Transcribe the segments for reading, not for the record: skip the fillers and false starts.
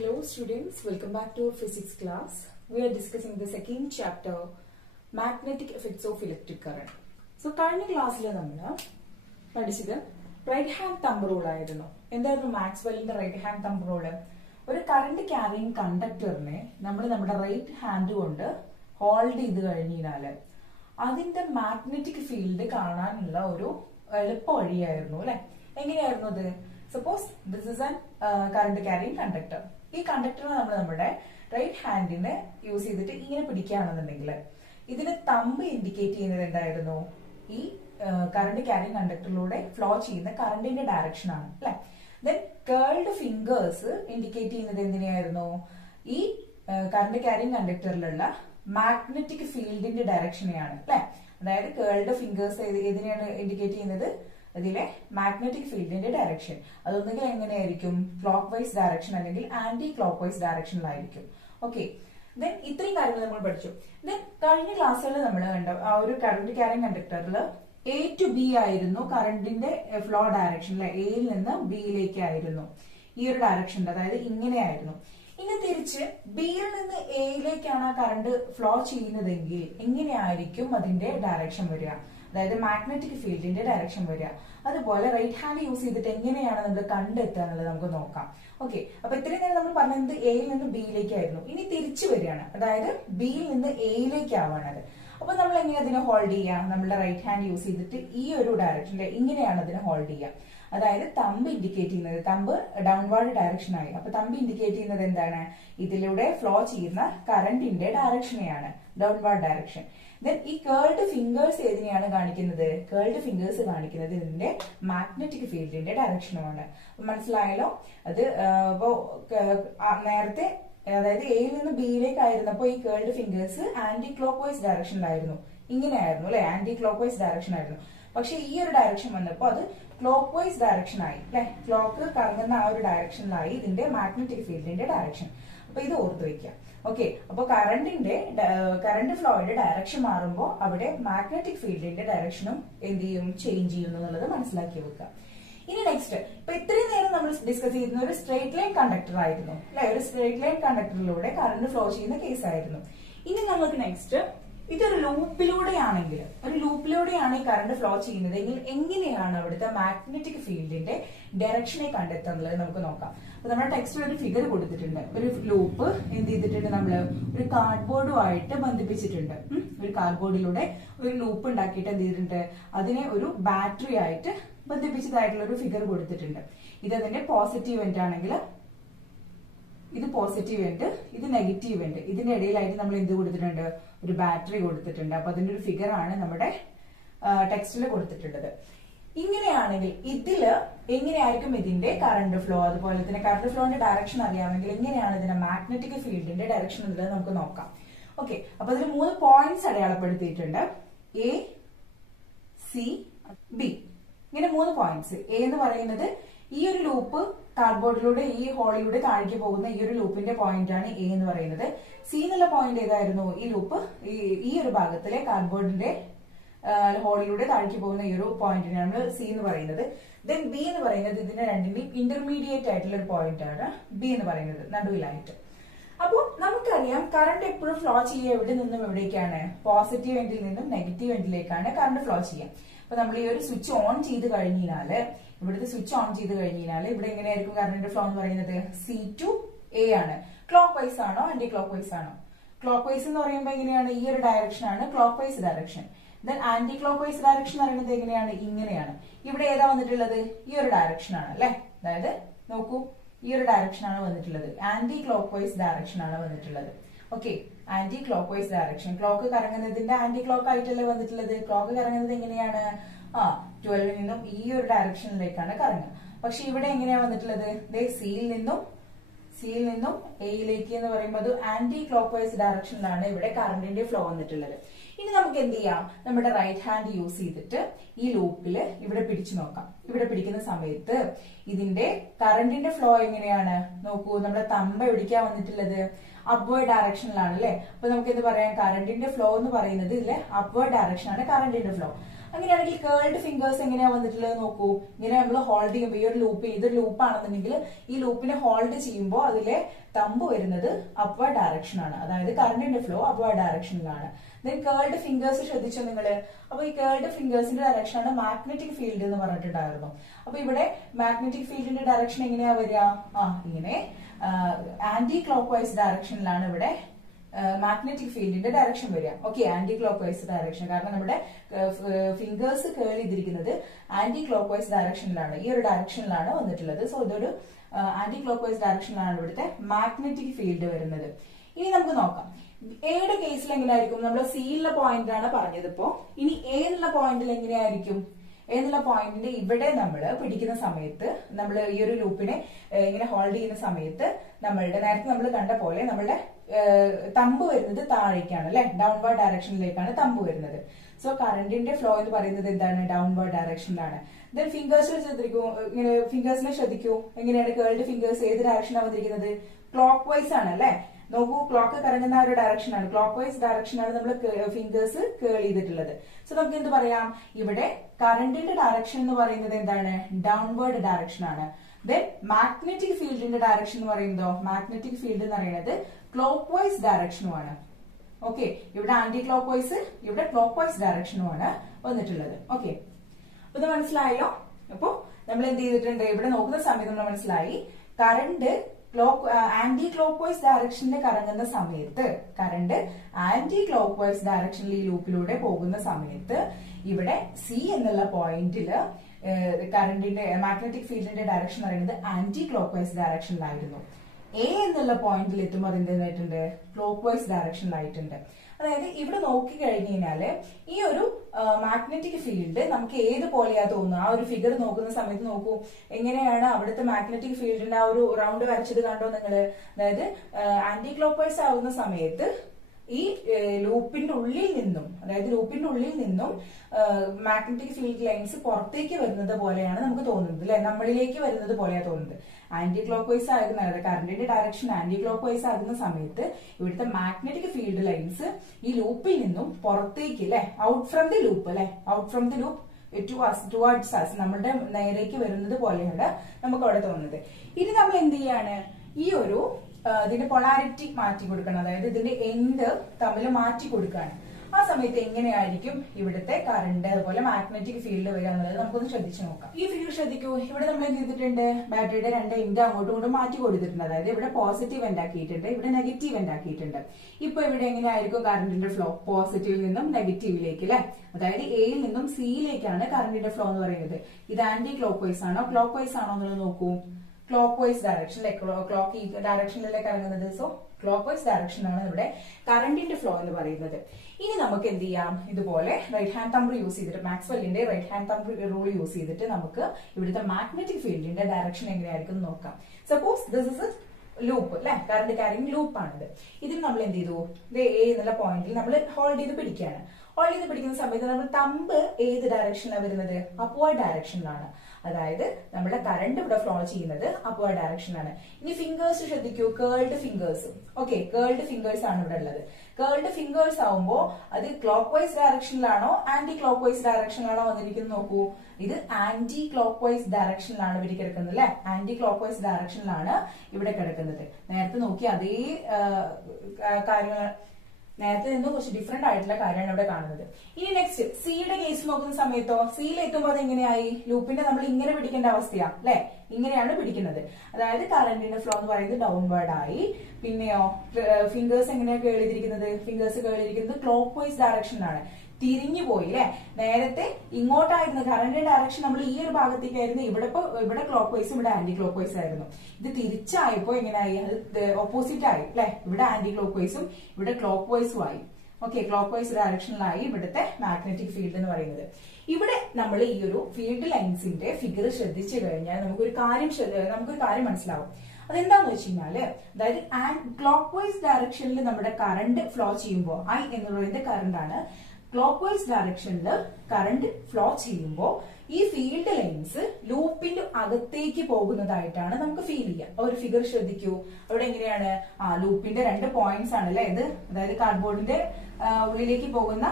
Hello students, welcome back to our physics class. We are discussing the second chapter, magnetic effects of electric current. So കഴിഞ്ഞ ക്ലാസ്സിൽ നമ്മൾ പഠിച്ചത് right hand thumb rule ആയിരുന്നു. എന്തായിരുന്നു മാക്സ്വെല്ലിന്റെ right hand thumb rule? ഒരു current carrying കണ്ടക്ടറിനെ നമ്മൾ നമ്മുടെ റൈറ്റ് ഹാൻഡ് കൊണ്ട് ഹോൾഡ് ചെയ്ത് കഴിഞ്ഞാല് അതിന്റെ മാഗ്നറ്റിക് ഫീൽഡ് കാണാനുള്ള ഒരു എളുപ്പ വഴിയായിരുന്നു അല്ലെ. എങ്ങനെയായിരുന്നു അത്? Suppose this is an current carrying conductor. ഈ കണ്ടക്ടറിനെ നമ്മൾ നമ്മുടെ റൈറ്റ് ഹാൻഡിനെ യൂസ് ചെയ്തിട്ട് ഇങ്ങനെ പിടിക്കുകയാണെന്നുണ്ടെങ്കിൽ ഇതിന് തമ്പ് ഇൻഡിക്കേറ്റ് ചെയ്യുന്നത് എന്തായിരുന്നു? ഈ കറണ്ട് ക്യാരിങ് കണ്ടക്ടറിലൂടെ ഫ്ലോ ചെയ്യുന്ന കറണ്ടിന്റെ ഡയറക്ഷൻ ആണ് അല്ലെ. ദെൻ കേൾഡ് ഫിംഗേഴ്സ് ഇൻഡിക്കേറ്റ് ചെയ്യുന്നത് എന്തിനായിരുന്നു? ഈ കറണ്ട് ക്യാരിങ് കണ്ടക്ടറിലുള്ള മാഗ്നറ്റിക് ഫീൽഡിന്റെ ഡയറക്ഷനെയാണ് അല്ലെ. അതായത് കേൾഡ് ഫിംഗേഴ്സ് ഏതിനെയാണ് ഇൻഡിക്കേറ്റ് ചെയ്യുന്നത്? അതിലെ മാഗ്നറ്റിക് ഫീൽഡിന്റെ ഡയറക്ഷൻ. അതൊന്നുകിൽ എങ്ങനെയായിരിക്കും? ക്ലോക്ക് വൈസ് ഡയറക്ഷൻ അല്ലെങ്കിൽ ആന്റി ക്ലോക്ക് വൈസ് ഡയറക്ഷനിലായിരിക്കും. ഓക്കെ, ദെൻ ഇത്രയും കാര്യങ്ങൾ നമ്മൾ പഠിച്ചു. ദെൻ കഴിഞ്ഞ ക്ലാസ്സുകളിൽ നമ്മൾ കണ്ട ആ ഒരു കറണ്ട് ക്യാരിങ് കണ്ടക്ടറിൽ എ ടു ബി ആയിരുന്നു കറണ്ടിന്റെ ഫ്ലോ ഡയറക്ഷൻ അല്ലെ. എയിൽ നിന്ന് ബിയിലേക്ക് ആയിരുന്നു ഈ ഒരു ഡയറക്ഷൻ, അതായത് ഇങ്ങനെയായിരുന്നു. ഇനി തിരിച്ച് ബിയിൽ നിന്ന് എയിലേക്കാണ് ആ കറണ്ട് ഫ്ലോ ചെയ്യുന്നതെങ്കിൽ എങ്ങനെയായിരിക്കും അതിന്റെ ഡയറക്ഷൻ വരിക? അതായത് മാഗ്നറ്റിക് ഫീൽഡിന്റെ ഡയറക്ഷൻ വരിക. അതുപോലെ റൈറ്റ് ഹാൻഡ് യൂസ് ചെയ്തിട്ട് എങ്ങനെയാണ് നമ്മൾ കണ്ടെത്തുക എന്നുള്ളത് നമുക്ക് നോക്കാം. ഓക്കെ, അപ്പൊ ഇത്രയും നേരം നമ്മൾ പറഞ്ഞത് എയിൽ നിന്ന് ബിയിലേക്കായിരുന്നു. ഇനി തിരിച്ചു വരികയാണ്, അതായത് ബിയിൽ നിന്ന് എയിലേക്കാവാണത്. അപ്പൊ നമ്മൾ എങ്ങനെ അതിനെ ഹോൾഡ് ചെയ്യാം? നമ്മുടെ റൈറ്റ് ഹാൻഡ് യൂസ് ചെയ്തിട്ട് ഈ ഒരു ഡയറക്ഷനിൽ ഇങ്ങനെയാണ് അതിനെ ഹോൾഡ് ചെയ്യുക. അതായത് തമ്പ് ഇൻഡിക്കേറ്റ് ചെയ്യുന്നത്, തമ്പ് ഡൗൺവേർഡ് ഡയറക്ഷൻ ആയി. അപ്പൊ തമ്പ് ഇൻഡിക്കേറ്റ് ചെയ്യുന്നത് എന്താണ്? ഇതിലൂടെ ഫ്ലോ ചെയ്യുന്ന കറണ്ടിന്റെ ഡയറക്ഷനെയാണ്, ഡൗൺവേർഡ് ഡയറക്ഷൻ. ദെൻ ഈ കേൾഡ് ഫിംഗേഴ്സ് ഏതിനെയാണ് കാണിക്കുന്നത്? കേൾഡ് ഫിംഗേഴ്സ് കാണിക്കുന്നത് ഇതിന്റെ മാഗ്നറ്റിക് ഫീൽഡിന്റെ ഡയറക്ഷനുമാണ്. മനസ്സിലായല്ലോ? അത് ഇപ്പോ നേരത്തെ അതായത് എയിൽ നിന്ന് ബിയിലേക്ക് ആയിരുന്നപ്പോ ഈ curled fingers anticlockwise ഡയറക്ഷനിലായിരുന്നു, ഇങ്ങനെയായിരുന്നു അല്ലെ, ആന്റി ക്ലോക്ക് വൈസ് ഡയറക്ഷൻ ആയിരുന്നു. പക്ഷെ ഈ ഒരു ഡയറക്ഷൻ വന്നപ്പോ അത് ക്ലോക്ക് വൈസ് ഡയറക്ഷൻ ആയി അല്ലെ. ക്ലോക്ക് കറങ്ങുന്ന ആ ഒരു ഡയറക്ഷനിലായി ഇതിന്റെ മാഗ്നറ്റിക് ഫീൽഡിന്റെ ഡയറക്ഷൻ. അപ്പൊ ഇത് ഓർത്ത് വെക്കാം. ഓക്കെ, അപ്പൊ കറണ്ട് ഫ്ലോയുടെ ഡയറക്ഷൻ മാറുമ്പോൾ അവിടെ മാഗ്നറ്റിക് ഫീൽഡിന്റെ ഡയറക്ഷനും എന്ത് ചെയ്യും? ചേഞ്ച് ചെയ്യും എന്നുള്ളത് മനസ്സിലാക്കി വെക്കുക. ഇനി നെക്സ്റ്റ്, ഇപ്പൊ ഇത്രയും നേരം നമ്മൾ ഡിസ്കസ് ചെയ്യുന്ന ഒരു സ്ട്രേറ്റ് ലൈൻ കണ്ടക്ടർ ആയിരുന്നു അല്ലെ. ഒരു സ്ട്രേറ്റ് ലൈൻ കണ്ടക്ടറിലൂടെ കറണ്ട് ഫ്ലോ ചെയ്യുന്ന കേസ് ആയിരുന്നു. ഇനി നമുക്ക് നെക്സ്റ്റ്, ഇതൊരു ലൂപ്പിലൂടെയാണ് ഈ കറണ്ട് ഫ്ലോ ചെയ്യുന്നതെങ്കിൽ എങ്ങനെയാണ് അവിടുത്തെ മാഗ്നറ്റിക് ഫീൽഡിന്റെ ഡയറക്ഷനെ കണ്ടെത്തുന്നത് നമുക്ക് നോക്കാം. അപ്പൊ നമ്മുടെ ടെക്സ്റ്റിൽ ഒരു ഫിഗർ കൊടുത്തിട്ടുണ്ട്. ഒരു ലൂപ്പ് എന്ത് ചെയ്തിട്ടുണ്ട്? നമ്മള് ഒരു കാർഡ്ബോർഡുമായിട്ട് ബന്ധിപ്പിച്ചിട്ടുണ്ട്. ഒരു കാർഡ്ബോർഡിലൂടെ ഒരു ലൂപ്പ് ഉണ്ടാക്കിയിട്ട് എന്ത് ചെയ്തിട്ടുണ്ട്? അതിനെ ഒരു ബാറ്ററി ആയിട്ട് ബന്ധിപ്പിച്ചതായിട്ടുള്ള ഒരു ഫിഗർ കൊടുത്തിട്ടുണ്ട്. ഇത് അതിന്റെ പോസിറ്റീവ് എൻഡ് ആണെങ്കിൽ ഇത് പോസിറ്റീവ് എൻഡ്, ഇത് നെഗറ്റീവ് എൻഡ്. ഇതിന്റെ ഇടയിലായിട്ട് നമ്മൾ എന്ത് കൊടുത്തിട്ടുണ്ട്? ഒരു ബാറ്ററി കൊടുത്തിട്ടുണ്ട്. അപ്പൊ അതിന്റെ ഒരു ഫിഗർ ആണ് നമ്മുടെ ടെക്സ്റ്റിൽ കൊടുത്തിട്ടുള്ളത്. ഇങ്ങനെയാണെങ്കിൽ ഇതില് എങ്ങനെയായിരിക്കും ഇതിന്റെ കറണ്ട് ഫ്ലോ? അതുപോലെ തന്നെ കറണ്ട് ഫ്ലോന്റെ ഡയറക്ഷൻ അറിയാമെങ്കിൽ എങ്ങനെയാണ് ഇതിന്റെ മാഗ്നറ്റിക് ഫീൽഡിന്റെ ഡയറക്ഷൻ എന്നുള്ളത് നമുക്ക് നോക്കാം. ഓക്കെ, അപ്പൊ അതിൽ 3 പോയിന്റ്സ് അടയാളപ്പെടുത്തിയിട്ടുണ്ട്. A, C, B. ഇങ്ങനെ 3 പോയിന്റ്സ്. എ എന്ന് പറയുന്നത് ഈ ഒരു ലൂപ്പ് കാർഡ്ബോർഡിലൂടെ ഈ ഹോളിലൂടെ താഴേക്ക് പോകുന്ന ഈ ഒരു ലൂപ്പിന്റെ പോയിന്റ് ആണ് എ എന്ന് പറയുന്നത്. സി എന്നുള്ള പോയിന്റ് ഏതായിരുന്നു? ഈ ലൂപ്പ് ഈ ഒരു ഭാഗത്തിലെ കാർഡ്ബോർഡിന്റെ ഹോളിലൂടെ താഴേക്ക് പോകുന്ന ഈ ഒരു പോയിന്റിനാണ് സി എന്ന് പറയുന്നത്. ദെൻ ബി എന്ന് പറയുന്നത് ഇതിന്റെ രണ്ടിന്റെയും ഇന്റർമീഡിയറ്റ് ആയിട്ടുള്ള ഒരു പോയിന്റ് ആണ് ബി എന്ന് പറയുന്നത്, നടുവിലായിട്ട്. അപ്പോൾ നമുക്കറിയാം കറണ്ട് എപ്പോഴും ഫ്ലോ ചെയ്യുക എവിടെ നിന്നും എവിടേക്കാണ്? പോസിറ്റീവ് എൻഡിൽ നിന്നും നെഗറ്റീവ് എൻഡിലേക്കാണ് കറണ്ട് ഫ്ലോ ചെയ്യുക. അപ്പൊ നമ്മൾ ഈ ഒരു സ്വിച്ച് ഓൺ ചെയ്ത് കഴിഞ്ഞാല്, ഇവിടുത്തെ സ്വിച്ച് ഓൺ ചെയ്ത് കഴിഞ്ഞാൽ ഇവിടെ എങ്ങനെയായിരിക്കും കറണ്ട് ഫ്ലോ എന്ന് പറയുന്നത്? സി ടു എ ആണ്. ക്ലോക്ക് വൈസ് ആണോ ആന്റി ക്ലോക്ക് വൈസ് ആണോ? ക്ലോക്ക് വൈസ് എന്ന് പറയുമ്പോൾ എങ്ങനെയാണ്? ഈ ഒരു ഡയറക്ഷൻ ആണ് clock vice direction. Then anti clock vice direction എന്ന് പറയുന്നത് എങ്ങനെയാണ്? ഇങ്ങനെയാണ്. ഇവിടെ ഏതാ വന്നിട്ടുള്ളത്? ഈ ഒരു ഡയറക്ഷൻ ആണ് അല്ലെ. അതായത് നോക്കൂ, ഈ ഒരു ഡയറക്ഷൻ ആണ് വന്നിട്ടുള്ളത്. ആന്റി ക്ലോക്ക് വൈസ് ഡയറക്ഷൻ ആണ് വന്നിട്ടുള്ളത്. Okay, anti clock vice direction. Clock കറങ്ങുന്നതിന്റെ ആന്റി ക്ലോക്ക് ആയിട്ടല്ലേ വന്നിട്ടുള്ളത്. ക്ലോക്ക് കറങ്ങുന്നത് എങ്ങനെയാണ്? 12 നിന്നും ഈ ഒരു ഡയറക്ഷനിലേക്കാണ് കറങ്ങുക. പക്ഷെ ഇവിടെ എങ്ങനെയാ വന്നിട്ടുള്ളത്? സിയിൽ നിന്നും എയിലേക്ക് എന്ന് പറയുമ്പോൾ അത് ആന്റി ക്ലോക്ക് വൈസ് ഡയറക്ഷനിലാണ് ഇവിടെ കറണ്ടിന്റെ ഫ്ലോ വന്നിട്ടുള്ളത്. ഇനി നമുക്ക് എന്ത് ചെയ്യാം? നമ്മുടെ റൈറ്റ് ഹാൻഡ് യൂസ് ചെയ്തിട്ട് ഈ ലൂപ്പില് ഇവിടെ പിടിച്ചു നോക്കാം. ഇവിടെ പിടിക്കുന്ന സമയത്ത് ഇതിന്റെ കറണ്ടിന്റെ ഫ്ലോ എങ്ങനെയാണ്? നോക്കൂ, നമ്മുടെ തമ്പ് എവിടേക്കാ വന്നിട്ടുള്ളത്? അപ്വേർഡ് ഡയറക്ഷനിലാണ് അല്ലെ. അപ്പൊ നമുക്ക് എന്ത് പറയാം? കറണ്ടിന്റെ ഫ്ലോ എന്ന് പറയുന്നത് ഇതിലെ അപ്വേർഡ് ഡയറക്ഷൻ ആണ് കറണ്ടിന്റെ ഫ്ലോ. അങ്ങനെയാണെങ്കിൽ കേൾഡ് ഫിംഗേഴ്സ് എങ്ങനെയാ വന്നിട്ടുള്ളത് നോക്കൂ. ഇങ്ങനെ നമ്മൾ ഹോൾഡ് ചെയ്യുമ്പോൾ ഈ ഒരു ലൂപ്പ്, ഇതൊരു ലൂപ്പ് ആണെന്നുണ്ടെങ്കിൽ ഈ ലൂപ്പിനെ ഹോൾഡ് ചെയ്യുമ്പോൾ അതിലെ തമ്പ് വരുന്നത് അപ്വേർഡ് ഡയറക്ഷൻ ആണ്, അതായത് കറണ്ടിന്റെ ഫ്ലോ അപ്വേർഡ് ഡയറക്ഷനിലാണ്. ദെൻ കേൾഡ് ഫിംഗേഴ്സ് ശ്രദ്ധിച്ചോ നിങ്ങള്. അപ്പൊ ഈ കേൾഡ് ഫിംഗേഴ്സിന്റെ ഡയറക്ഷൻ ആണ് മാഗ്നറ്റിക് ഫീൽഡ് എന്ന് പറഞ്ഞിട്ടുണ്ടായിരുന്നു. അപ്പൊ ഇവിടെ മാഗ്നറ്റിക് ഫീൽഡിന്റെ ഡയറക്ഷൻ എങ്ങനെയാ വരിക? ഇങ്ങനെ ആന്റി ക്ലോക്ക് വൈസ് ഡയറക്ഷനിലാണ് ഇവിടെ മാഗ്നറ്റിക് ഫീൽഡിന്റെ ഡയറക്ഷൻ വരിക. Okay, anti clock vice direction, കാരണം നമ്മുടെ ഫിംഗേഴ്സ് കേൾ ചെയ്തിരിക്കുന്നത് ആന്റി ക്ലോക്ക് വൈസ് ഡയറക്ഷനിലാണ്, ഈ ഒരു ഡയറക്ഷനിലാണ് വന്നിട്ടുള്ളത്. സോ ഇതൊരു ആന്റി ക്ലോക്ക് വൈസ് ഡയറക്ഷനിലാണ് ഇവിടുത്തെ മാഗ്നറ്റിക് ഫീൽഡ് വരുന്നത്. ഇനി നമുക്ക് നോക്കാം എയുടെ കേസിൽ എങ്ങനെയായിരിക്കും. നമ്മൾ സിയിലുള്ള പോയിന്റ് ആണ് പറഞ്ഞത് ഇപ്പോ. ഇനി എ എന്നുള്ള പോയിന്റിൽ എങ്ങനെയായിരിക്കും? എന്നുള്ള പോയിന്റിന്റെ ഇവിടെ നമ്മൾ പിടിക്കുന്ന സമയത്ത്, നമ്മൾ ഈ ഒരു ലൂപ്പിനെ ഇങ്ങനെ ഹോൾഡ് ചെയ്യുന്ന സമയത്ത് നമ്മളുടെ നേരത്തെ നമ്മൾ കണ്ട പോലെ നമ്മളുടെ തമ്പ് വരുന്നത് താഴേക്കാണ് അല്ലെ, ഡൗൺവേർഡ് ഡയറക്ഷനിലേക്കാണ് തമ്പ് വരുന്നത്. സോ കറണ്ടിന്റെ ഫ്ലോ എന്ന് പറയുന്നത് എന്താണ്? ഡൗൺവേർഡ് ഡയറക്ഷനിലാണ്. ദെൻ ഫിംഗേഴ്സിൽ ശ്രദ്ധിക്കൂ, ഇങ്ങനെ ഫിംഗേഴ്സിനെ ശ്രദ്ധിക്കൂ. എങ്ങനെയാണ് കേൾഡ് ഫിംഗേഴ്സ് ഏത് ഡയറക്ഷനാണ് വന്നിരിക്കുന്നത്? ക്ലോക്ക് വൈസ് ആണ് അല്ലെ. നോക്കൂ, ക്ലോക്ക് കറങ്ങുന്ന ഒരു ഡയറക്ഷൻ ആണ്, ക്ലോക്ക് വൈസ് ഡയറക്ഷനാണ് നമ്മൾ ഫിംഗേഴ്സ് കേൾ ചെയ്തിട്ടുള്ളത്. സോ നമുക്ക് എന്ത് പറയാം? ഇവിടെ കറണ്ടിന്റെ ഡയറക്ഷൻ എന്ന് പറയുന്നത് എന്താണ്? ഡൗൺവേർഡ് ഡയറക്ഷൻ ആണ്. ദെൻ മാഗ്നറ്റിക് ഫീൽഡിന്റെ ഡയറക്ഷൻ എന്ന് പറയുന്നതോ? മാഗ്നറ്റിക് ഫീൽഡ് എന്ന് പറയുന്നത് ക്ലോക്ക് വൈസ് ഡയറക്ഷനുമാണ്. ഓക്കെ, ഇവിടെ ആന്റി ക്ലോക്ക് വൈസ്, ഇവിടെ ക്ലോക്ക് വൈസ് ഡയറക്ഷനുമാണ് വന്നിട്ടുള്ളത്. ഓക്കെ, അപ്പൊ ഇത് മനസ്സിലായല്ലോ. അപ്പൊ നമ്മൾ എന്ത് ചെയ്തിട്ടുണ്ട്? ഇവിടെ നോക്കുന്ന സമയത്ത് നമ്മൾ മനസ്സിലായി കറണ്ട് ആന്റി ക്ലോക്ക് വൈസ് ഡയറക്ഷനിൽ കറങ്ങുന്ന സമയത്ത്, കറണ്ട് ആന്റി ക്ലോക്ക് വൈസ് ഡയറക്ഷനിൽ ഈ ലൂപ്പിലൂടെ പോകുന്ന സമയത്ത് ഇവിടെ സി എന്നുള്ള പോയിന്റില് കറണ്ടിന്റെ മാഗ്നറ്റിക് ഫീൽഡിന്റെ ഡയറക്ഷൻ പറയുന്നത് ആന്റി ക്ലോക്ക് വൈസ് ഡയറക്ഷനിലായിരുന്നു. എ എന്നുള്ള പോയിന്റിൽ എത്തുമ്പോൾ അതെന്തായിട്ടുണ്ട്? Clock vice ഡയറക്ഷനിലായിട്ടുണ്ട്. അതായത് ഇവിടെ നോക്കി കഴിഞ്ഞു കഴിഞ്ഞാല് ഈ ഒരു മാഗ്നറ്റിക് ഫീൽഡ് നമുക്ക് ഏതുപോലെയാ തോന്നുക? ആ ഒരു ഫിഗർ നോക്കുന്ന സമയത്ത് നോക്കൂ, എങ്ങനെയാണ് അവിടുത്തെ മാഗ്നറ്റിക് ഫീൽഡിന്റെ ആ ഒരു റൗണ്ട് വരച്ചത് കണ്ടോ നിങ്ങള്? അതായത് ആന്റി ക്ലോക്ക് വൈസ് ആവുന്ന സമയത്ത് ഈ ലൂപ്പിന്റെ ഉള്ളിൽ നിന്നും, അതായത് ലൂപ്പിന്റെ ഉള്ളിൽ നിന്നും മാഗ്നറ്റിക് ഫീൽഡ് ലൈൻസ് പുറത്തേക്ക് വരുന്നത് പോലെയാണ് നമുക്ക് തോന്നുന്നത് അല്ലെ, നമ്മളിലേക്ക് വരുന്നത് പോലെയാണ് തോന്നുന്നത്. ആന്റി ക്ലോക്ക് വൈസ് ആകുന്ന, അതായത് കറണ്ടിന്റെ ഡയറക്ഷൻ ആന്റി ക്ലോക്ക് വൈസ് ആകുന്ന സമയത്ത് ഇവിടുത്തെ മാഗ്നറ്റിക് ഫീൽഡ് ലൈൻസ് ഈ ലൂപ്പിൽ നിന്നും പുറത്തേക്ക് അല്ലെ, ഔട്ട് ഫ്രം ദി ലൂപ്പ് അല്ലെ, out from the loop towards us, നമ്മുടെ നേരേക്ക് വരുന്നത് പോലെയാണ് നമുക്ക് അവിടെ തോന്നുന്നത്. ഇനി നമ്മൾ എന്ത് ചെയ്യാണ്? ഈ ഒരു ഇതിന്റെ പൊളാരിറ്റി മാറ്റി കൊടുക്കണം, അതായത് ഇതിന്റെ എൻഡ് തമ്മിൽ മാറ്റി കൊടുക്കുകയാണ്. ആ സമയത്ത് എങ്ങനെയായിരിക്കും ഇവിടുത്തെ കറണ്ട് അതുപോലെ മാഗ്നറ്റിക് ഫീൽഡ് വരിക എന്നുള്ളത് നമുക്കൊന്ന് ശ്രദ്ധിച്ചു നോക്കാം. ഈ ഫിഗർ ശ്രദ്ധിക്കൂ. ഇവിടെ നമ്മൾ എന്ത് ചെയ്തിട്ടുണ്ട്? ബാറ്ററിയുടെ രണ്ട് എൻഡ് അങ്ങോട്ടും ഇങ്ങോട്ടും മാറ്റി കൊടുത്തിട്ടുണ്ട്. അതായത് ഇവിടെ പോസിറ്റീവ് എൻഡ് ആക്കിയിട്ടുണ്ട്, ഇവിടെ നെഗറ്റീവ് എൻഡ് ആക്കിയിട്ടുണ്ട്. ഇപ്പൊ ഇവിടെ എങ്ങനെയായിരിക്കും കറണ്ടിന്റെ ഫ്ലോ? പോസിറ്റീവിൽ നിന്നും നെഗറ്റീവിലേക്ക് അല്ലെ, അതായത് എയിൽ നിന്നും സിയിലേക്കാണ് കറണ്ടിന്റെ ഫ്ലോ എന്ന് പറയുന്നത്. ഇത് ആന്റി ക്ലോക്ക് വൈസ് ആണോ ക്ലോക്ക് വൈസ് ആണോ എന്നുള്ളത് നോക്കൂ. ക്ലോക്ക് വൈസ് ഡയറക്ഷൻ, ക്ലോക്ക് ഈ ഡയറക്ഷനിലേക്ക് ഇറങ്ങുന്നത്. സോ ക്ലോക്ക് വൈസ് ഡയറക്ഷനാണ് ഇവിടെ കറണ്ടിന്റെ ഫ്ലോ എന്ന് പറയുന്നത്. ഇനി നമുക്ക് എന്ത് ചെയ്യാം? ഇതുപോലെ റൈറ്റ് ഹാൻഡ് തമ്പ് യൂസ് ചെയ്തിട്ട്, മാക്സ്വെല്ലിന്റെ right hand thumb rule use ചെയ്തിട്ട് നമുക്ക് ഇവിടുത്തെ മാഗ്നറ്റിക് ഫീൽഡിന്റെ ഡയറക്ഷൻ എങ്ങനെയായിരിക്കും നോക്കാം. സപ്പോസ് ദിസ് ഇസ് ലൂപ്പ് അല്ലെ, കറണ്ട് ക്യാരിങ് ലൂപ്പ് ആണിത്. ഇതിൽ നമ്മൾ എന്ത് ചെയ്തു? ഇത് എ എന്നുള്ള പോയിന്റിൽ നമ്മൾ ഹോൾഡ് ചെയ്ത് പിടിക്കുകയാണ്. ഹോൾഡ് ചെയ്ത് പിടിക്കുന്ന സമയത്ത് നമ്മൾ തമ്പ് ഏത് ഡയറക്ഷനിലാണ് വരുന്നത്? അപ്വേർഡ് ഡയറക്ഷനിലാണ്. അതായത് നമ്മുടെ കറണ്ട് ഇവിടെ ഫ്ലോ ചെയ്യുന്നത് അപ്വേർഡ് ഡയറക്ഷനിലാണ്. ഇനി ഫിംഗേഴ്സ് ശ്രദ്ധിക്കൂ, curled fingers. Okay, curled fingers ആണ് ഇവിടെ ഉള്ളത്. കേൾഡ് ഫിംഗേഴ്സ് ആവുമ്പോ അത് ക്ലോക്ക് വൈസ് ഡയറക്ഷനിലാണോ ആന്റി ക്ലോക്ക് വൈസ് ഡയറക്ഷനിലാണോ വന്നിരിക്കുന്നത് നോക്കൂ. ഇത് ആന്റി ക്ലോക്ക് വൈസ് ഡയറക്ഷനിലാണ് ഇവിടെ കിടക്കുന്നത് അല്ലെ, ആന്റി ക്ലോക്ക് വൈസ് ഡയറക്ഷനിലാണ് ഇവിടെ കിടക്കുന്നത്. നേരത്തെ നോക്കി അതേ കാര്യങ്ങൾ, നേരത്തെ നിന്ന് കുറച്ച് ഡിഫറെന്റ് ആയിട്ടുള്ള കാര്യമാണ് ഇവിടെ കാണുന്നത്. ഇനി നെക്സ്റ്റ് സിയുടെ കേസ് നോക്കുന്ന സമയത്തോ, സിയിൽ എത്തുമ്പോൾ അത് എങ്ങനെയായി? ലൂപ്പിന്റെ നമ്മൾ ഇങ്ങനെ പിടിക്കേണ്ട അവസ്ഥയാ അല്ലെ, ഇങ്ങനെയാണ് പിടിക്കുന്നത്. അതായത് കറണ്ടിന്റെ ഫ്ലോ എന്ന് പറയുന്നത് ഡൗൺവേർഡ് ആയി. പിന്നെയോ ഫിംഗേഴ്സ് എങ്ങനെയാണ് കേളിയിരിക്കുന്നത്? ഫിംഗേഴ്സ് കേളിയിരിക്കുന്നത് ക്ലോക്ക് വൈസ് ഡയറക്ഷനിലാണ്. തിരിഞ്ഞു പോയി അല്ലെ, നേരത്തെ ഇങ്ങോട്ടായിരുന്നു കറണ്ട് ഡയറക്ഷൻ, നമ്മൾ ഈ ഒരു ഭാഗത്തേക്കായിരുന്നു. ഇവിടെ ക്ലോക്ക് വൈസും ഇവിടെ ആന്റി ക്ലോക്ക് വൈസ് ആയിരുന്നു. ഇത് തിരിച്ചായപ്പോ എങ്ങനെയായി? അത് ഓപ്പോസിറ്റ് ആയി അല്ലെ, ഇവിടെ ആന്റി ക്ലോക്ക് വൈസും ഇവിടെ ക്ലോക്ക് വൈസും ആയി. ഓക്കെ, ക്ലോക്ക് വൈസ് ഡയറക്ഷനിലായി ഇവിടുത്തെ മാഗ്നറ്റിക് ഫീൽഡ് എന്ന് പറയുന്നത്. ഇവിടെ നമ്മൾ ഈ ഒരു ഫീൽഡ് ലൈൻസിന്റെ ഫിഗർ ശ്രദ്ധിച്ചു കഴിഞ്ഞാൽ നമുക്കൊരു കാര്യം മനസ്സിലാവും. അതെന്താന്ന് വെച്ച് കഴിഞ്ഞാല്, അതായത് ക്ലോക്ക് വൈസ് ഡയറക്ഷനിൽ നമ്മുടെ കറണ്ട് ഫ്ലോ ചെയ്യുമ്പോൾ, ഐ എന്ന് പറയുന്നത് കറണ്ട് ആണ്. ക്ലോക്ക് വൈസ് ഡയറക്ഷനിൽ കറണ്ട് ഫ്ലോ ചെയ്യുമ്പോൾ ഈ ഫീൽഡ് ലൈൻസ് ലൂപ്പിന്റെ അകത്തേക്ക് പോകുന്നതായിട്ടാണ് നമുക്ക് ഫീൽ ചെയ്യുക. ഒരു ഫിഗർ ശ്രദ്ധിക്കൂ. അവിടെ എങ്ങനെയാണ്? ലൂപ്പിന്റെ രണ്ട് പോയിന്റ്സ് ആണ് അല്ലെ ഇത്, അതായത് കാർഡ്ബോർഡിന്റെ ഉള്ളിലേക്ക് പോകുന്ന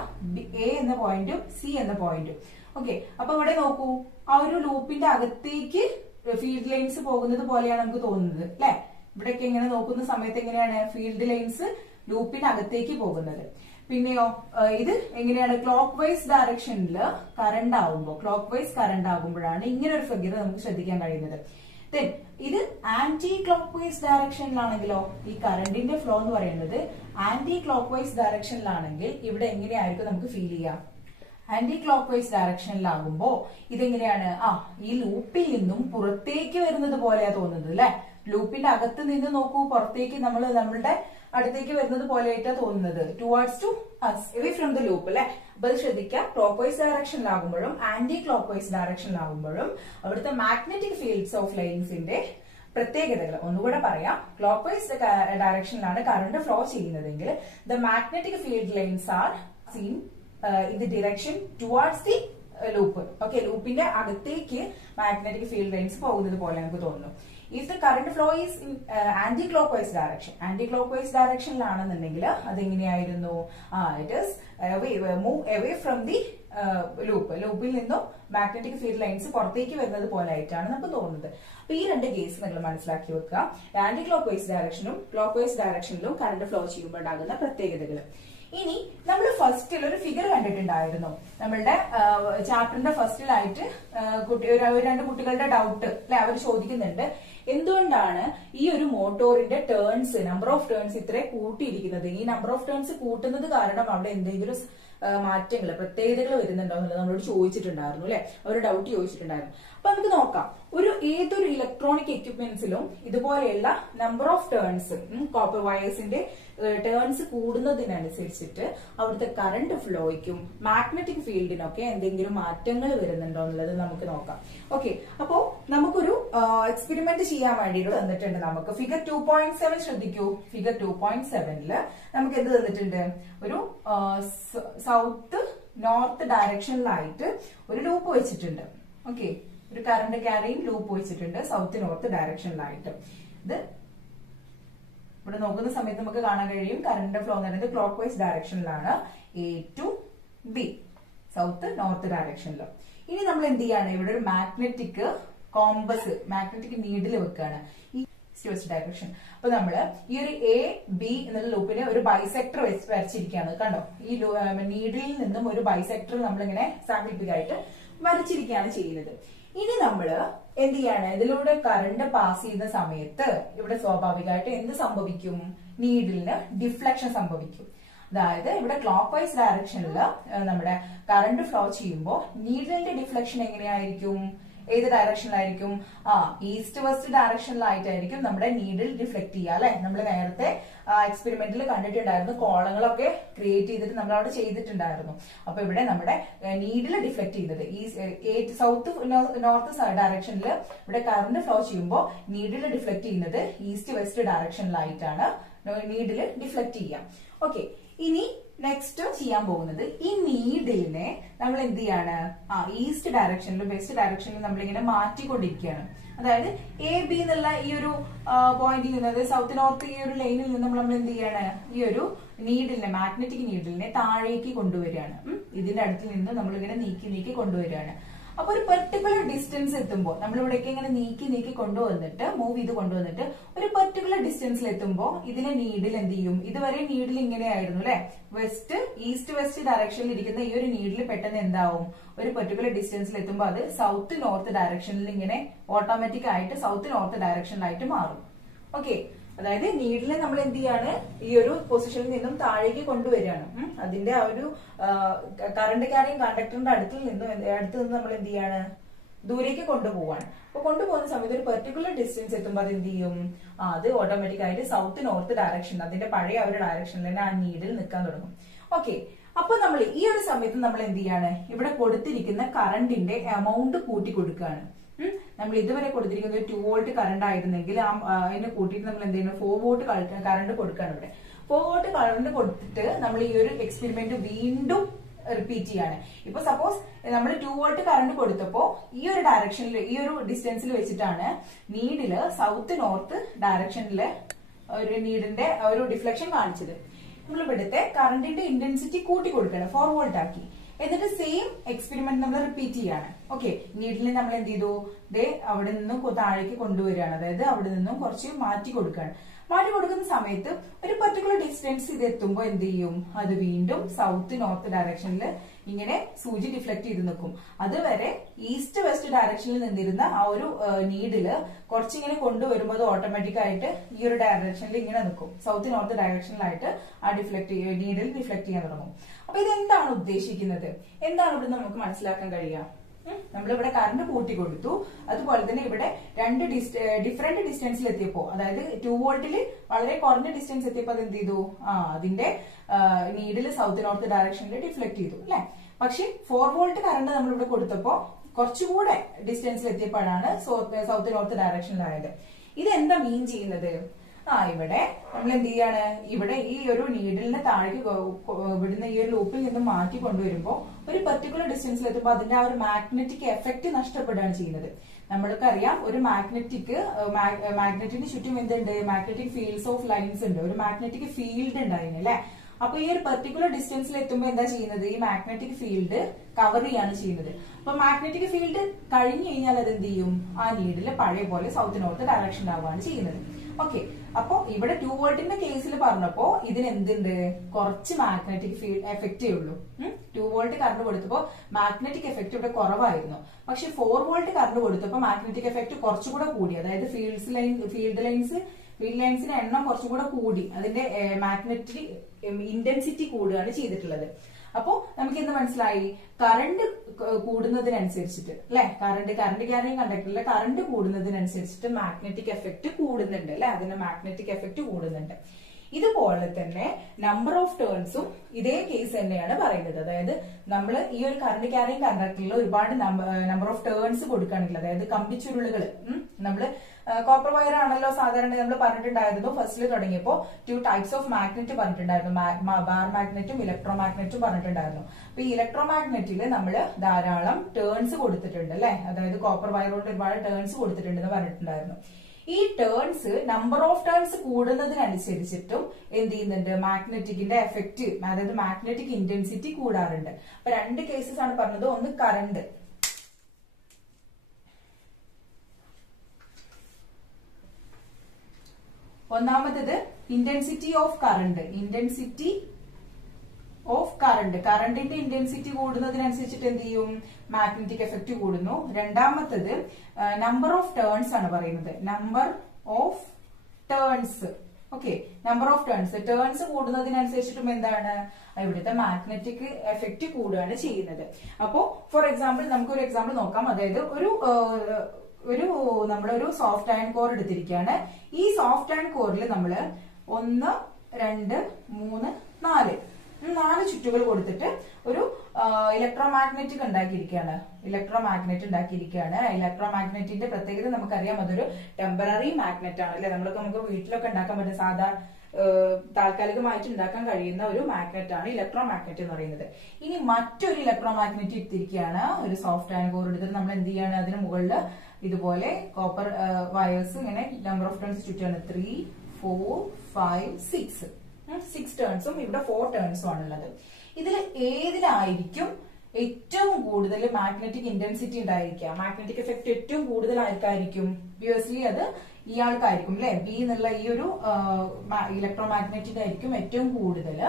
എ എന്ന പോയിന്റും സി എന്ന പോയിന്റും. ഓക്കെ, അപ്പൊ ഇവിടെ നോക്കൂ, ആ ഒരു ലൂപ്പിന്റെ അകത്തേക്ക് ഫീൽഡ് ലൈൻസ് പോകുന്നത് പോലെയാണ് നമുക്ക് തോന്നുന്നത് അല്ലെ. ഇവിടെയൊക്കെ ഇങ്ങനെ നോക്കുന്ന സമയത്ത് എങ്ങനെയാണ് ഫീൽഡ് ലൈൻസ് ലൂപ്പിന്റെ അകത്തേക്ക് പോകുന്നത്. പിന്നെയോ ഇത് എങ്ങനെയാണ് ക്ലോക്ക് വൈസ് ഡയറക്ഷനിൽ കറണ്ട് ആവുമ്പോൾ, ക്ലോക്ക് വൈസ് കറണ്ട് ആകുമ്പോഴാണ് ഇങ്ങനെ ഒരു ഫിഗർ നമുക്ക് ശ്രദ്ധിക്കാൻ കഴിയുന്നത്. ദെൻ ഇത് ആന്റി ക്ലോക്ക് വൈസ് ഡയറക്ഷനിലാണെങ്കിലോ, ഈ കറണ്ടിന്റെ ഫ്ലോ എന്ന് പറയുന്നത് ആന്റി ക്ലോക്ക് വൈസ് ഡയറക്ഷനിലാണെങ്കിൽ ഇവിടെ എങ്ങനെയായിരിക്കും നമുക്ക് ഫീൽ ചെയ്യാം? ആന്റി ക്ലോക്ക് വൈസ് ഡയറക്ഷനിലാകുമ്പോ ഇതെങ്ങനെയാണ്, ഈ ലൂപ്പിൽ നിന്നും പുറത്തേക്ക് വരുന്നത് പോലെയാ തോന്നുന്നത് അല്ലെ. ലൂപ്പിന്റെ അകത്ത് നിന്ന് നോക്കൂ, പുറത്തേക്ക് നമ്മളുടെ അടുത്തേക്ക് വരുന്നത് പോലെയായിട്ടാ തോന്നുന്നത്. Towards to us, away from the loop അല്ലെ. അപ്പൊ അത് ശ്രദ്ധിക്കുക, ക്ലോക്ക് വൈസ് ഡയറക്ഷനിലാകുമ്പോഴും ആന്റി ക്ലോക്ക് വൈസ് ഡയറക്ഷനിലാകുമ്പോഴും അവിടുത്തെ മാഗ്നറ്റിക് ഫീൽഡ്സ് ഓഫ് ലൈൻസിന്റെ പ്രത്യേകതകൾ ഒന്നുകൂടെ പറയാം. ക്ലോക്ക് വൈസ് ഡയറക്ഷനിലാണ് കറണ്ട് ഫ്ലോ ചെയ്യുന്നതെങ്കിൽ the magnetic field lines are seen in the direction towards the loop. Okay, ലൂപ്പിന്റെ അകത്തേക്ക് മാഗ്നറ്റിക് ഫീൽഡ് ലൈൻസ് പോകുന്നത് പോലെ നമുക്ക് തോന്നുന്നു. If the current flow is in anti-clockwise direction, anti-clockwise directionലാണെന്നുണ്ടെങ്കിൽ അതെങ്ങനെയായിരുന്നു? It is move away from the loop. ലൂപ്പിൽ നിന്നും magnetic field lines പുറത്തേക്ക് വരുന്നത് പോലെ ആയിട്ടാണ് നമുക്ക് തോന്നുന്നത്. അപ്പൊ ഈ രണ്ട് കേസ് നിങ്ങൾ മനസ്സിലാക്കി വെക്കുക. ആന്റി ക്ലോക്ക് വൈസ് ഡയറക്ഷനും ക്ലോക്ക് വൈസ് ഡയറക്ഷനിലും കറണ്ട് ഫ്ലോ ചെയ്യുമ്പോൾ ഉണ്ടാകുന്ന പ്രത്യേകതകൾ. ഇനി നമ്മൾ ഫസ്റ്റിൽ ഒരു ഫിഗർ കണ്ടിട്ടുണ്ടായിരുന്നു. നമ്മളുടെ ചാപ്റ്ററിന്റെ ഫസ്റ്റിലായിട്ട് രണ്ട് കുട്ടികളുടെ ഡൗട്ട് അല്ലെ, അവർ ചോദിക്കുന്നുണ്ട് എന്തുകൊണ്ടാണ് ഈ ഒരു മോട്ടോറിന്റെ ടേൺസ്, നമ്പർ ഓഫ് ടേൺസ് ഇത്ര കൂട്ടിയിരിക്കുന്നത്? ഈ നമ്പർ ഓഫ് ടേൺസ് കൂട്ടുന്നത് കാരണം അവിടെ എന്തെങ്കിലും മാറ്റങ്ങൾ, പ്രത്യേകതകൾ വരുന്നുണ്ടോ എന്നുള്ളത് നമ്മളോട് ചോദിച്ചിട്ടുണ്ടായിരുന്നു അല്ലെ, അവർ ഡൗട്ട് ചോദിച്ചിട്ടുണ്ടായിരുന്നു. അപ്പൊ നമുക്ക് നോക്കാം, ഏതൊരു ഇലക്ട്രോണിക് എക്യുപ്മെന്റ്സിലും ഇതുപോലെയുള്ള നമ്പർ ഓഫ് ടേൺസ്, കോപ്പർ വയേഴ്സിന്റെ ടേൺസ് കൂടുന്നതിനനുസരിച്ചിട്ട് അവിടുത്തെ കറണ്ട് ഫ്ലോയ്ക്കും മാഗ്നറ്റിക് ഫീൽഡിനൊക്കെ എന്തെങ്കിലും മാറ്റങ്ങൾ വരുന്നുണ്ടോ എന്നുള്ളത് നമുക്ക് നോക്കാം. ഓക്കെ, അപ്പോ നമുക്കൊരു എക്സ്പെരിമെന്റ് ചെയ്യാൻ വേണ്ടിയിട്ട് തന്നിട്ടുണ്ട്. നമുക്ക് ഫിഗർ 2.7 ശ്രദ്ധിക്കൂ. ഫിഗർ 2.7 നമുക്ക് എന്ത് തന്നിട്ടുണ്ട്? ഒരു സൗത്ത് നോർത്ത് ഡയറക്ഷനിലായിട്ട് ഒരു ലൂപ്പ് വെച്ചിട്ടുണ്ട്. ഓക്കെ, ഒരു കറണ്ട് ക്യാരിങ് ലൂപ്പ് വെച്ചിട്ടുണ്ട് സൗത്ത് നോർത്ത് ഡയറക്ഷനിലായിട്ട്. ഇത് ഇവിടെ നോക്കുന്ന സമയത്ത് നമുക്ക് കാണാൻ കഴിയും കറണ്ട് ഫ്ലോ എന്ന് പറയുന്നത് ക്ലോക്ക് വൈസ് ഡയറക്ഷനിലാണ്, A to B, south north ഡയറക്ഷനിൽ. ഇനി നമ്മൾ എന്ത് ചെയ്യാണ്? ഇവിടെ ഒരു മാഗ്നറ്റിക് കോമ്പസ്, മാഗ്നറ്റിക് നീഡിൽ വെക്കുകയാണ് ഈ വെസ്റ്റ് ഡയറക്ഷൻ. അപ്പൊ നമ്മള് ഈ ഒരു എ ബി എന്നുള്ള ലൂപ്പിന് ഒരു ബൈസെക്ടർ വരച്ചിരിക്കുകയാണ്. കണ്ടോ, ഈ നീഡിൽ നിന്നും ഒരു ബൈസെക്ടർ നമ്മളിങ്ങനെ സാങ്കല്പികമായിട്ട് വരച്ചിരിക്കുകയാണ് ചെയ്യുന്നത്. ഇനി നമ്മള് എന്ത് ചെയ്യാണ്? ഇതിലൂടെ കറണ്ട് പാസ് ചെയ്യുന്ന സമയത്ത് ഇവിടെ സ്വാഭാവികമായിട്ട് എന്ത് സംഭവിക്കും? നീഡിലിന് ഡിഫ്ലക്ഷൻ സംഭവിക്കും. അതായത് ഇവിടെ ക്ലോക്ക് വൈസ് ഡയറക്ഷനിൽ നമ്മുടെ കറണ്ട് ഫ്ലോ ചെയ്യുമ്പോൾ നീഡിലിന്റെ ഡിഫ്ലക്ഷൻ എങ്ങനെയായിരിക്കും? ഏത് ഡയറക്ഷനിലായിരിക്കും? ഈസ്റ്റ് വെസ്റ്റ് ഡയറക്ഷനിലായിട്ടായിരിക്കും നമ്മുടെ നീഡിൽ ഡിഫ്ലക്ട് ചെയ്യുക അല്ലെ. നമ്മൾ നേരത്തെ എക്സ്പെരിമെന്റിൽ കണ്ടിട്ടുണ്ടായിരുന്നു, കോളങ്ങളൊക്കെ ക്രിയേറ്റ് ചെയ്തിട്ട് നമ്മൾ അവിടെ ചെയ്തിട്ടുണ്ടായിരുന്നു. അപ്പൊ ഇവിടെ നമ്മുടെ നീഡിൽ ഡിഫ്ലക്ട് ചെയ്യുന്നത് ഈ സൗത്ത് നോർത്ത് ഡയറക്ഷനിൽ ഇവിടെ കറണ്ട് ഫ്ലോ ചെയ്യുമ്പോൾ നീഡിൽ ഡിഫ്ലക്ട് ചെയ്യുന്നത് ഈസ്റ്റ് വെസ്റ്റ് ഡയറക്ഷനിലായിട്ടാണ് നീഡിൽ ഡിഫ്ലക്ട് ചെയ്യാം. ഓക്കെ, ഇനി നെക്സ്റ്റ് ചെയ്യാൻ പോകുന്നത് ഈ നീഡിലിനെ നമ്മൾ എന്ത് ചെയ്യാണ്? ഈസ്റ്റ് ഡയറക്ഷനിലും വെസ്റ്റ് ഡയറക്ഷനിലും നമ്മളിങ്ങനെ മാറ്റിക്കൊണ്ടിരിക്കുകയാണ്. അതായത് എ ബി എന്നുള്ള ഈ ഒരു പോയിന്റിൽ നിന്ന്, സൗത്ത് നോർത്ത് ഈ ഒരു ലൈനിൽ നിന്ന് നമ്മൾ എന്ത് ചെയ്യാണ്? ഈ ഒരു നീഡിലിനെ, മാഗ്നറ്റിക് നീഡിലിനെ താഴേക്ക് കൊണ്ടുവരികയാണ്. ഇതിന്റെ അടുത്തിൽ നിന്ന് നമ്മളിങ്ങനെ നീക്കി കൊണ്ടുവരികയാണ്. അപ്പൊ ഒരു പെർട്ടിക്കുലർ ഡിസ്റ്റൻസ് എത്തുമ്പോൾ നമ്മളിവിടേക്ക് ഇങ്ങനെ നീക്കി കൊണ്ടുവന്നിട്ട് മൂവ് ചെയ്ത് കൊണ്ടുവന്നിട്ട് ഒരു പെർട്ടിക്കുലർ ഡിസ്റ്റൻസിൽ എത്തുമ്പോൾ ഇതിലെ നീഡിൽ എന്ത് ചെയ്യും? ഇതുവരെ നീഡിൽ ഇങ്ങനെയായിരുന്നു അല്ലെ, ഈസ്റ്റ് വെസ്റ്റ് ഡയറക്ഷനിൽ ഇരിക്കുന്ന ഈ ഒരു നീഡിൽ പെട്ടെന്ന് എന്താവും? ഒരു പെർട്ടിക്കുലർ ഡിസ്റ്റൻസിൽ എത്തുമ്പോൾ അത് സൗത്ത് നോർത്ത് ഡയറക്ഷനിൽ ഇങ്ങനെ ഓട്ടോമാറ്റിക് ആയിട്ട് സൗത്ത് നോർത്ത് ഡയറക്ഷനിലായിട്ട് മാറും. ഓക്കെ, അതായത് നീഡിലെ നമ്മൾ എന്ത് ചെയ്യാണ്? ഈ ഒരു പൊസിഷനിൽ നിന്നും താഴേക്ക് കൊണ്ടുവരികയാണ്. അതിന്റെ ആ ഒരു കറണ്ട് ക്യാരിങ് കണ്ടക്ടറിന്റെ അടുത്ത് നിന്ന് നമ്മൾ എന്ത് ചെയ്യാണ്? ദൂരേക്ക് കൊണ്ടുപോവാണ്. അപ്പൊ കൊണ്ടുപോകുന്ന സമയത്ത് ഒരു പെർട്ടിക്കുലർ ഡിസ്റ്റൻസ് എത്തുമ്പോൾ അത് എന്ത് ചെയ്യും? അത് ഓട്ടോമാറ്റിക് ആയിട്ട് സൗത്ത് നോർത്ത് ഡയറക്ഷൻ, അതിന്റെ പഴയ ഒരു ഡയറക്ഷനിൽ തന്നെ ആ നീഡിൽ നിൽക്കാൻ തുടങ്ങും. ഓക്കെ, അപ്പൊ നമ്മൾ ഈ ഒരു സമയത്ത് നമ്മൾ എന്ത് ചെയ്യാണ്? ഇവിടെ കൊടുത്തിരിക്കുന്ന കറണ്ടിന്റെ എമൗണ്ട് കൂട്ടി കൊടുക്കുകയാണ്. നമ്മൾ ഇതുവരെ കൊടുത്തിരിക്കുന്ന ഒരു 2 വോൾട്ട് കറണ്ട് ആയിരുന്നെങ്കിൽ അതിനെ കൂട്ടിയിട്ട് നമ്മൾ എന്ത് ചെയ്യുന്നു? 4 വോൾട്ട് കറണ്ട് കൊടുക്കുകയാണ്. ഇവിടെ 4 വോൾട്ട് കറണ്ട് കൊടുത്തിട്ട് നമ്മൾ ഈ ഒരു എക്സ്പെരിമെന്റ് വീണ്ടും റിപ്പീറ്റ് ചെയ്യാണ്. ഇപ്പൊ സപ്പോസ് നമ്മൾ 2 വോൾട്ട് കറണ്ട് കൊടുത്തപ്പോ ഈ ഒരു ഡയറക്ഷനിൽ, ഈ ഒരു ഡിസ്റ്റൻസിൽ വെച്ചിട്ടാണ് നീഡില് സൗത്ത് നോർത്ത് ഡയറക്ഷനില് ഒരു നീഡിന്റെ ഒരു ഡിഫ്ലക്ഷൻ കാണിച്ചത്. നമ്മൾ ഇവിടുത്തെ കറണ്ടിന്റെ ഇന്റൻസിറ്റി കൂട്ടി കൊടുക്കണം, 4 വോൾട്ട് ആക്കി. എന്നിട്ട് സെയിം എക്സ്പെരിമെന്റ് നമ്മൾ റിപ്പീറ്റ് ചെയ്യാണ്. ഓക്കെ, നീഡിലിനെ നമ്മൾ എന്ത് ചെയ്തു, ദേ അവിടെ നിന്നും താഴേക്ക് കൊണ്ടുവരികയാണ്. അതായത് അവിടെ നിന്നും കുറച്ച് മാറ്റി കൊടുക്കുകയാണ്. മാറ്റി കൊടുക്കുന്ന സമയത്ത് ഒരു പെർട്ടിക്കുലർ ഡിസ്റ്റൻസ് ഇത് എത്തുമ്പോൾ എന്ത് ചെയ്യും, അത് വീണ്ടും സൗത്ത് നോർത്ത് ഡയറക്ഷനിൽ ഇങ്ങനെ സൂചി ഡിഫ്ലക്ട് ചെയ്ത് നിൽക്കും. അതുവരെ ഈസ്റ്റ് വെസ്റ്റ് ഡയറക്ഷനിൽ നിന്നിരുന്ന ആ ഒരു നീഡില് കുറച്ചിങ്ങനെ കൊണ്ടുവരുമ്പോൾ അത് ഓട്ടോമാറ്റിക് ആയിട്ട് ഈ ഒരു ഡയറക്ഷനിൽ ഇങ്ങനെ നിൽക്കും. സൗത്ത് നോർത്ത് ഡയറക്ഷനിലായിട്ട് ആ നീഡിൽ ഡിഫ്ലക്ട് ചെയ്യാൻ തുടങ്ങും. അപ്പൊ ഇത് എന്താണ് ഉദ്ദേശിക്കുന്നത്, എന്താണ് ഇവിടെ നമുക്ക് മനസ്സിലാക്കാൻ കഴിയുക? നമ്മളിവിടെ കറണ്ട് കൂട്ടി കൊടുത്തു, അതുപോലെ തന്നെ ഇവിടെ രണ്ട് ഡിഫറെന്റ് ഡിസ്റ്റൻസിൽ എത്തിയപ്പോ, അതായത് 2 വോൾട്ടില് വളരെ കുറഞ്ഞ ഡിസ്റ്റൻസ് എത്തിയപ്പോ അത് എന്ത് ചെയ്തു, അതിന്റെ നീഡില് സൗത്ത് നോർത്ത് ഡയറക്ഷനിൽ ഡിഫ്ലക്ട് ചെയ്തു അല്ലെ. പക്ഷെ 4 വോൾട്ട് കറണ്ട് നമ്മളിവിടെ കൊടുത്തപ്പോ കുറച്ചുകൂടെ ഡിസ്റ്റൻസിൽ എത്തിയപ്പോഴാണ് സൗത്ത് നോർത്ത് ഡയറക്ഷനിലായത്. ഇത് എന്താ മീൻ ചെയ്യുന്നത്? ഇവിടെ നമ്മൾ എന്ത് ചെയ്യാണ്, ഇവിടെ ഈ ഒരു നീഡിലിനെ താഴേക്ക് ഇവിടുന്ന് ഈ ഒരു ലൂപ്പിൽ നിന്ന് മാറ്റി കൊണ്ടുവരുമ്പോൾ ഒരു പെർട്ടിക്കുലർ ഡിസ്റ്റൻസിൽ എത്തുമ്പോൾ അതിന്റെ ആ ഒരു മാഗ്നറ്റിക് എഫക്ട് നഷ്ടപ്പെടുകയാണ് ചെയ്യുന്നത്. നമ്മൾക്കറിയാം ഒരു മാഗ്നറ്റിന് ചുറ്റും എന്തുണ്ട്, മാഗ്നറ്റിക് ഫീൽഡ്സ് ഓഫ് ലൈൻസ് ഉണ്ട്, ഒരു മാഗ്നറ്റിക് ഫീൽഡ് ഉണ്ടായിരുന്നു അല്ലെ. അപ്പൊ ഈ ഒരു പെർട്ടിക്കുലർ ഡിസ്റ്റൻസിൽ എത്തുമ്പോൾ എന്താ ചെയ്യുന്നത്, ഈ മാഗ്നറ്റിക് ഫീൽഡ് കവർ ചെയ്യാണ് ചെയ്യുന്നത്. അപ്പൊ മാഗ്നറ്റിക് ഫീൽഡ് കഴിഞ്ഞു കഴിഞ്ഞാൽ അത് എന്ത് ചെയ്യും, ആ നീഡില് പഴയ പോലെ സൗത്ത് നോർത്ത് ഡയറക്ഷൻ ആവുകയാണ് ചെയ്യുന്നത്. ഓക്കെ, അപ്പൊ ഇവിടെ 2 വോൾട്ടിന്റെ കേസിൽ പറഞ്ഞപ്പോ ഇതിന് എന്തുണ്ട്, കുറച്ച് മാഗ്നറ്റിക് ഫീൽഡ് എഫക്റ്റേ ഉള്ളൂ. 2 വോൾട്ട് കറണ്ട് കൊടുത്തപ്പോ മാഗ്നറ്റിക് എഫക്ട് ഇവിടെ കുറവായിരുന്നു. പക്ഷെ 4 വോൾട്ട് കറണ്ട് കൊടുത്തപ്പോ മാഗ്നറ്റിക് എഫക്ട് കുറച്ചുകൂടെ കൂടി. അതായത് ഫീൽഡ് ലൈൻസിന്റെ എണ്ണം കുറച്ചുകൂടെ കൂടി, അതിന്റെ മാഗ്നറ്റിക് ഇന്റൻസിറ്റി കൂടുകയാണ് ചെയ്തിട്ടുള്ളത്. അപ്പോ നമുക്ക് എന്ത് മനസ്സിലായി, കറണ്ട് കൂടുന്നതിനനുസരിച്ചിട്ട് അല്ലെ, കറണ്ട് ക്യാരിയിങ് കണ്ടക്ടറിലെ കറണ്ട് കൂടുന്നതിനനുസരിച്ചിട്ട് മാഗ്നറ്റിക് എഫക്ട് കൂടുന്നുണ്ട് അല്ലെ, അതിന്റെ മാഗ്നറ്റിക് എഫക്ട് കൂടുന്നുണ്ട്. ഇതുപോലെ തന്നെ നമ്പർ ഓഫ് ടേൺസും ഇതേ കേസ് തന്നെയാണ് പറയുന്നത്. അതായത് നമ്മൾ ഈ ഒരു കറണ്ട് ക്യാരിയിങ് കണ്ടക്ടറിൽ ഒരുപാട് നമ്പർ ഓഫ് ടേൺസ് കൊടുക്കുകയാണെങ്കിൽ, അതായത് കമ്പിച്ചുരുളുകൾ, നമ്മൾ കോപ്പർ വയർ ആണല്ലോ സാധാരണ നമ്മൾ പറഞ്ഞിട്ടുണ്ടായിരുന്നു ഫസ്റ്റിൽ തുടങ്ങിയപ്പോ 2 ടൈപ്സ് ഓഫ് മാഗ്നറ്റ് പറഞ്ഞിട്ടുണ്ടായിരുന്നു, ബാർ മാഗ്നറ്റും ഇലക്ട്രോ മാഗ്നറ്റും പറഞ്ഞിട്ടുണ്ടായിരുന്നു. അപ്പൊ ഈ ഇലക്ട്രോ മാഗ്നറ്റിൽ നമ്മൾ ധാരാളം ടേൺസ് കൊടുത്തിട്ടുണ്ട് അല്ലെ, അതായത് കോപ്പർ വയർ കൊണ്ട് ഒരുപാട് ടേൺസ് കൊടുത്തിട്ടുണ്ടെന്ന് പറഞ്ഞിട്ടുണ്ടായിരുന്നു. ഈ ടേൺസ് നമ്പർ ഓഫ് ടേൺസ് കൂടുന്നതിനനുസരിച്ചിട്ടും എന്ത് ചെയ്യുന്നുണ്ട്, മാഗ്നറ്റിക്കിന്റെ എഫക്ട്, അതായത് മാഗ്നറ്റിക് ഇന്റൻസിറ്റി കൂടാറുണ്ട്. അപ്പൊ 2 കേസസ് ആണ് പറഞ്ഞത്. ഒന്ന് കറണ്ട്, ഒന്നാമത്തേത് ഇന്റൻസിറ്റി ഓഫ് കറണ്ട്. കറണ്ടിന്റെ ഇന്റൻസിറ്റി കൂടുന്നതിനനുസരിച്ചിട്ട് എന്ത് ചെയ്യും, മാഗ്നറ്റിക് എഫക്ട് കൂടുന്നു. രണ്ടാമത്തത് നമ്പർ ഓഫ് ടേൺസ് ആണ് പറയുന്നത്, number of turns. Okay, number of turns കൂടുന്നതിനനുസരിച്ചിട്ടും എന്താണ്, ഇവിടുത്തെ മാഗ്നറ്റിക് എഫക്ട് കൂടുകയാണ് ചെയ്യുന്നത്. അപ്പോ ഫോർ എക്സാമ്പിൾ നമുക്കൊരു എക്സാമ്പിൾ നോക്കാം. അതായത് നമ്മളൊരു സോഫ്റ്റ് അയൺ കോർ എടുത്തിരിക്കുകയാണ്. ഈ സോഫ്റ്റ് അയൺ കോറിൽ നമ്മള് 1, 2, 3, 4 ചുറ്റുകൾ കൊടുത്തിട്ട് ഒരു ഇലക്ട്രോ മാഗ്നറ്റ് ഉണ്ടാക്കിയിരിക്കുകയാണ്. ഇലക്ട്രോ മാഗ്നറ്റിന്റെ പ്രത്യേകത നമുക്കറിയാം, അതൊരു ടെമ്പററി മാഗ്നറ്റ് ആണ് അല്ലെ. നമുക്ക് വീട്ടിലൊക്കെ ഉണ്ടാക്കാൻ പറ്റുന്ന താൽക്കാലികമായിട്ട് ഉണ്ടാക്കാൻ കഴിയുന്ന ഒരു മാഗ്നറ്റ് ആണ് ഇലക്ട്രോ മാഗ്നറ്റ് എന്ന് പറയുന്നത്. ഇനി മറ്റൊരു ഇലക്ട്രോ മാഗ്നറ്റ് എടുത്തിരിക്കുകയാണ്. ഒരു സോഫ്റ്റ് അയൺ കോർ എടുത്തിട്ട് നമ്മൾ എന്ത് ചെയ്യാണ്, അതിന് മുകളിൽ ഇതുപോലെ കോപ്പർ വയേഴ്സ് ഇങ്ങനെ നമ്പർ ഓഫ് ടേൺസ് ചുറ്റാണ്. 3, 4, 5, 6 ടേൺസും ഇവിടെ 4 ടേൺസും ആണുള്ളത്. ഇതിൽ ഏതിനായിരിക്കും ഏറ്റവും കൂടുതൽ മാഗ്നറ്റിക് ഇന്റൻസിറ്റി ഉണ്ടായിരിക്കുക, മാഗ്നറ്റിക് എഫക്ട് ഏറ്റവും കൂടുതൽ ആർക്കായിരിക്കും? ഒബ്വിയസ്ലി അത് ഇയാൾക്കായിരിക്കും അല്ലെ. ബി എന്നുള്ള ഈ ഒരു ഇലക്ട്രോ മാഗ്നറ്റിന്റെ ആയിരിക്കും ഏറ്റവും കൂടുതൽ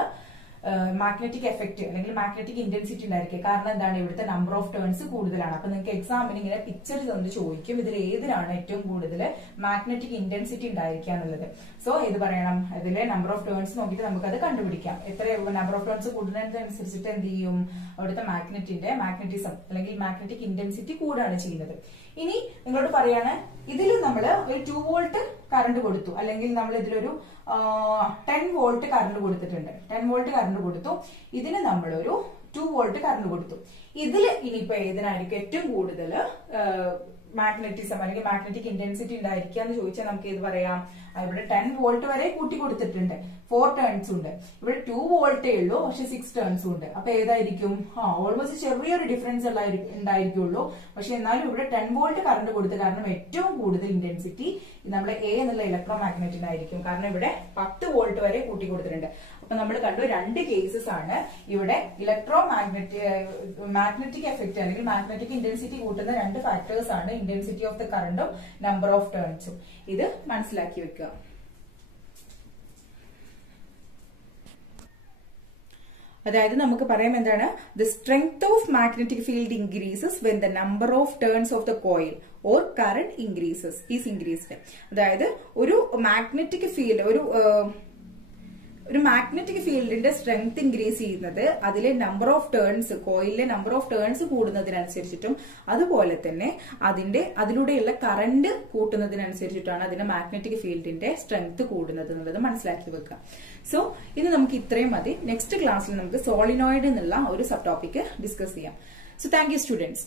മാഗ്നറ്റിക് എഫക്ട് അല്ലെങ്കിൽ മാഗ്നറ്റിക് ഇന്റൻസിറ്റി ഉണ്ടായിരിക്കും. കാരണം എന്താണ്, ഇവിടുത്തെ നമ്പർ ഓഫ് ടേൺസ് കൂടുതലാണ്. അപ്പൊ നിങ്ങൾക്ക് എക്സാമിന് ഇങ്ങനെ പിക്ചർ തന്നിട്ട് ചോദിക്കും, ഇതിൽ ഏതിനാണ് ഏറ്റവും കൂടുതൽ മാഗ്നറ്റിക് ഇന്റൻസിറ്റി ഉണ്ടായിരിക്കുക എന്നുള്ളത്. സോ ഇത് പറയണം, ഇതിലെ നമ്പർ ഓഫ് ടേൺസ് നോക്കിയിട്ട് നമുക്കത് കണ്ടുപിടിക്കാം. എത്ര നമ്പർ ഓഫ് ടേൺസ് കൂടുന്നതിനനുസരിച്ചിട്ട് എന്ത് ചെയ്യും, അവിടുത്തെ മാഗ്നറ്റിന്റെ മാഗ്നറ്റിസം അല്ലെങ്കിൽ മാഗ്നറ്റിക് ഇന്റൻസിറ്റി കൂടുകയാണ് ചെയ്യുന്നത്. ഇനി നിങ്ങളോട് പറയാണ്, ഇതിൽ നമ്മൾ ഒരു 2 വോൾട്ട് കറണ്ട് കൊടുത്തു, അല്ലെങ്കിൽ നമ്മൾ ഇതിലൊരു 10 വോൾട്ട് കറണ്ട് കൊടുത്തിട്ടുണ്ട്. 10 വോൾട്ട് കറണ്ട് കൊടുത്തു, ഇതിന് നമ്മളൊരു 2 വോൾട്ട് കറണ്ട് കൊടുത്തു. ഇതിൽ ഇനിയിപ്പോ ഏതിനായിരിക്കും ഏറ്റവും കൂടുതൽ മാഗ്നറ്റിസം അല്ലെങ്കിൽ മാഗ്നറ്റിക് ഇന്റൻസിറ്റി ഉണ്ടായിരിക്കുക എന്ന് ചോദിച്ചാൽ നമുക്ക് ഇത് പറയാം, ഇവിടെ 10 വോൾട്ട് വരെ കൂട്ടി കൊടുത്തിട്ടുണ്ട്, 4 ടേൺസ് ഉണ്ട്. ഇവിടെ 2 വോൾട്ടേ ഉള്ളൂ, പക്ഷെ 6 ടേൺസും ഉണ്ട്. അപ്പൊ ഏതായിരിക്കും? ഓൾമോസ്റ്റ് ചെറിയൊരു ഡിഫറൻസ് ഉണ്ടായിരിക്കുള്ളൂ. പക്ഷെ എന്നാലും ഇവിടെ 10 വോൾട്ട് കറണ്ട് കൊടുത്ത്, കാരണം ഏറ്റവും കൂടുതൽ ഇന്റൻസിറ്റി നമ്മളെ എ എന്നുള്ള ഇലക്ട്രോ മാഗ്നറ്റിനായിരിക്കും. കാരണം ഇവിടെ 10 വോൾട്ട് വരെ കൂട്ടി കൊടുത്തിട്ടുണ്ട്. അപ്പൊ നമ്മൾ കണ്ടു 2 കേസസ് ആണ്. ഇവിടെ ഇലക്ട്രോ മാഗ്നറ്റിക് എഫക്ട് അല്ലെങ്കിൽ മാഗ്നറ്റിക് ഇന്റൻസിറ്റി കൂട്ടുന്ന 2 ഫാക്ടേഴ്സ് ആണ്, ഇന്റൻസിറ്റി ഓഫ് ദ കറണ്ടും നമ്പർ ഓഫ് ടേൺസും. ഇത് മനസ്സിലാക്കി വെക്കുക. അതായത് നമുക്ക് പറയാം എന്താണ്? The strength of magnetic field increases when the number of turns of the coil or current increased. അതായത് ഒരു മാഗ്നറ്റിക് ഫീൽഡ് ഒരു മാഗ്നറ്റിക് ഫീൽഡിന്റെ സ്ട്രെങ്ത് ഇൻക്രീസ് ചെയ്യുന്നത് അതിലെ നമ്പർ ഓഫ് ടേൺസ്, കോയിലിലെ നമ്പർ ഓഫ് ടേൺസ് കൂടുന്നതിനനുസരിച്ചിട്ടും അതുപോലെ തന്നെ അതിലൂടെയുള്ള കറന്റ് കൂട്ടുന്നതിനനുസരിച്ചിട്ടാണ് അതിന്റെ മാഗ്നറ്റിക് ഫീൽഡിന്റെ സ്ട്രെങ്ത് കൂടുന്നത് എന്നുള്ളത് മനസ്സിലാക്കി വെക്കുക. സോ ഇത് നമുക്ക് ഇത്രയും മതി. നെക്സ്റ്റ് ക്ലാസ്സിൽ നമുക്ക് സോളിനോയിഡ് എന്നുള്ള ഒരു സബ് ടോപ്പിക് ഡിസ്കസ് ചെയ്യാം. So thank you students.